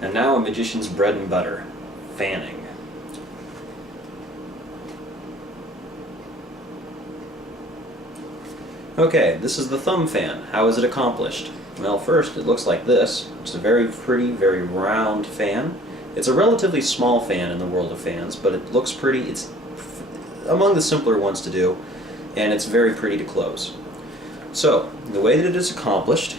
And now a magician's bread and butter, fanning. Okay, this is the thumb fan. How is it accomplished? Well, first it looks like this. It's a very pretty, very round fan. It's a relatively small fan in the world of fans, but it looks pretty. It's among the simpler ones to do, and it's very pretty to close. So, the way that it is accomplished,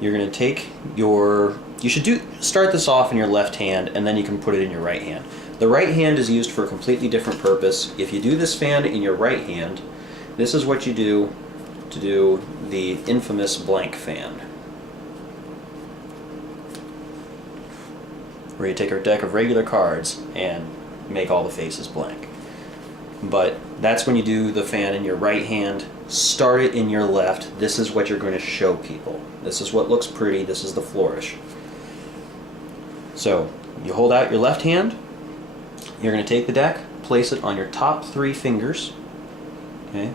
you're going to take your... You should start this off in your left hand, and then you can put it in your right hand. The right hand is used for a completely different purpose. If you do this fan in your right hand, this is what you do to do the infamous blank fan, where you take a deck of regular cards and make all the faces blank. But that's when you do the fan in your right hand. Start it in your left. This is what you're going to show people. This is what looks pretty. This is the flourish. So you hold out your left hand. You're going to take the deck, place it on your top 3 fingers. Okay,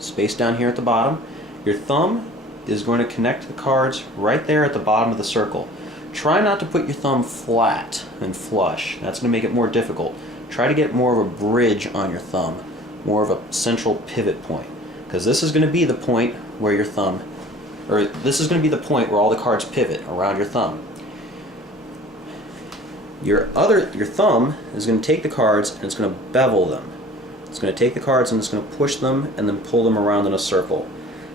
space down here at the bottom. Your thumb is going to connect the cards right there at the bottom of the circle. Try not to put your thumb flat and flush. That's going to make it more difficult. Try to get more of a bridge on your thumb, more of a central pivot point, because this is going to be the point where your thumb, or this is going to be the point where all the cards pivot around your thumb. Your thumb is going to take the cards and it's going to bevel them. It's going to take the cards and it's going to push them and then pull them around in a circle.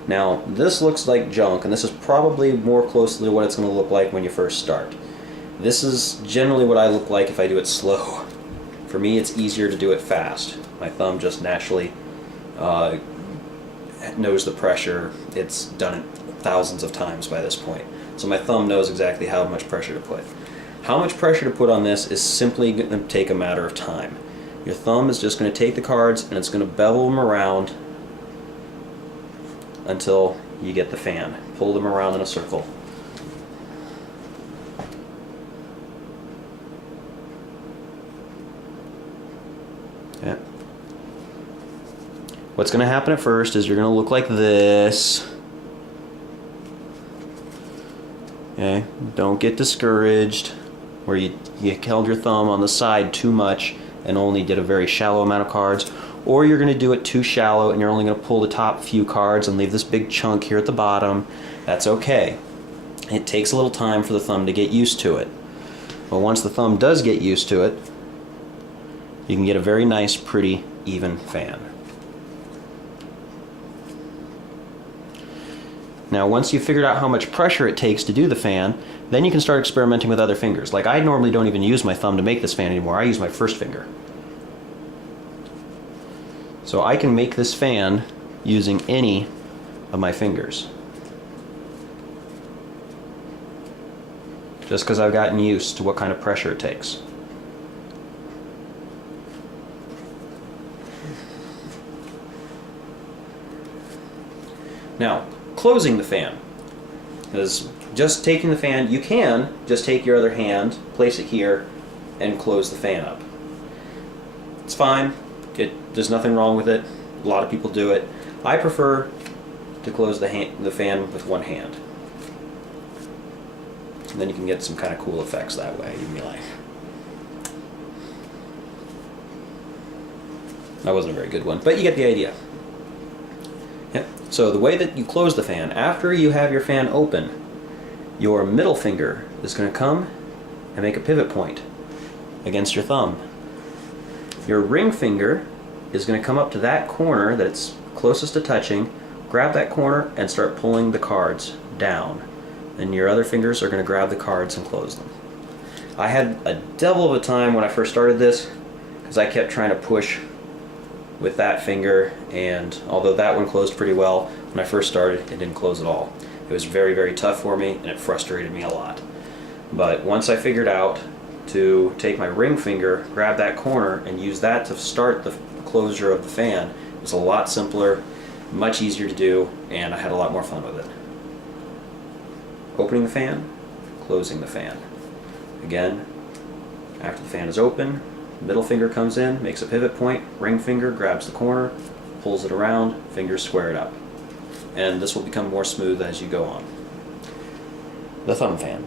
Now, this looks like junk, and this is probably more closely to what it's going to look like when you first start. This is generally what I look like if I do it slow. For me, it's easier to do it fast. My thumb just naturally knows the pressure. It's done it thousands of times by this point. So my thumb knows exactly how much pressure to put. How much pressure to put on this is simply going to take a matter of time. Your thumb is just going to take the cards and it's going to bevel them around until you get the fan. Pull them around in a circle. Okay. What's going to happen at first is you're going to look like this. Okay, don't get discouraged where you held your thumb on the side too much and only did a very shallow amount of cards, or you're going to do it too shallow and you're only going to pull the top few cards and leave this big chunk here at the bottom. That's okay. It takes a little time for the thumb to get used to it. But once the thumb does get used to it, you can get a very nice, pretty, even fan. Now, once you've figured out how much pressure it takes to do the fan, then you can start experimenting with other fingers. Like, I normally don't even use my thumb to make this fan anymore. I use my first finger. So I can make this fan using any of my fingers, just because I've gotten used to what kind of pressure it takes. Now, closing the fan is just taking the fan. You can just take your other hand, place it here, and close the fan up. It's fine. There's nothing wrong with it. A lot of people do it. I prefer to close the fan with one hand. And then you can get some kind of cool effects that way. You can be like... That wasn't a very good one, but you get the idea. Yep. So the way that you close the fan, after you have your fan open, your middle finger is going to come and make a pivot point against your thumb. Your ring finger is going to come up to that corner that it's closest to touching, grab that corner and start pulling the cards down. And your other fingers are going to grab the cards and close them. I had a devil of a time when I first started this because I kept trying to push with that finger, and although that one closed pretty well, when I first started it didn't close at all. It was very, very tough for me and it frustrated me a lot. But once I figured out to take my ring finger, grab that corner, and use that to start the closure of the fan, it was a lot simpler, much easier to do, and I had a lot more fun with it. Opening the fan, closing the fan. Again, after the fan is open, middle finger comes in, makes a pivot point, ring finger grabs the corner, pulls it around, fingers square it up. And this will become more smooth as you go on. The thumb fan.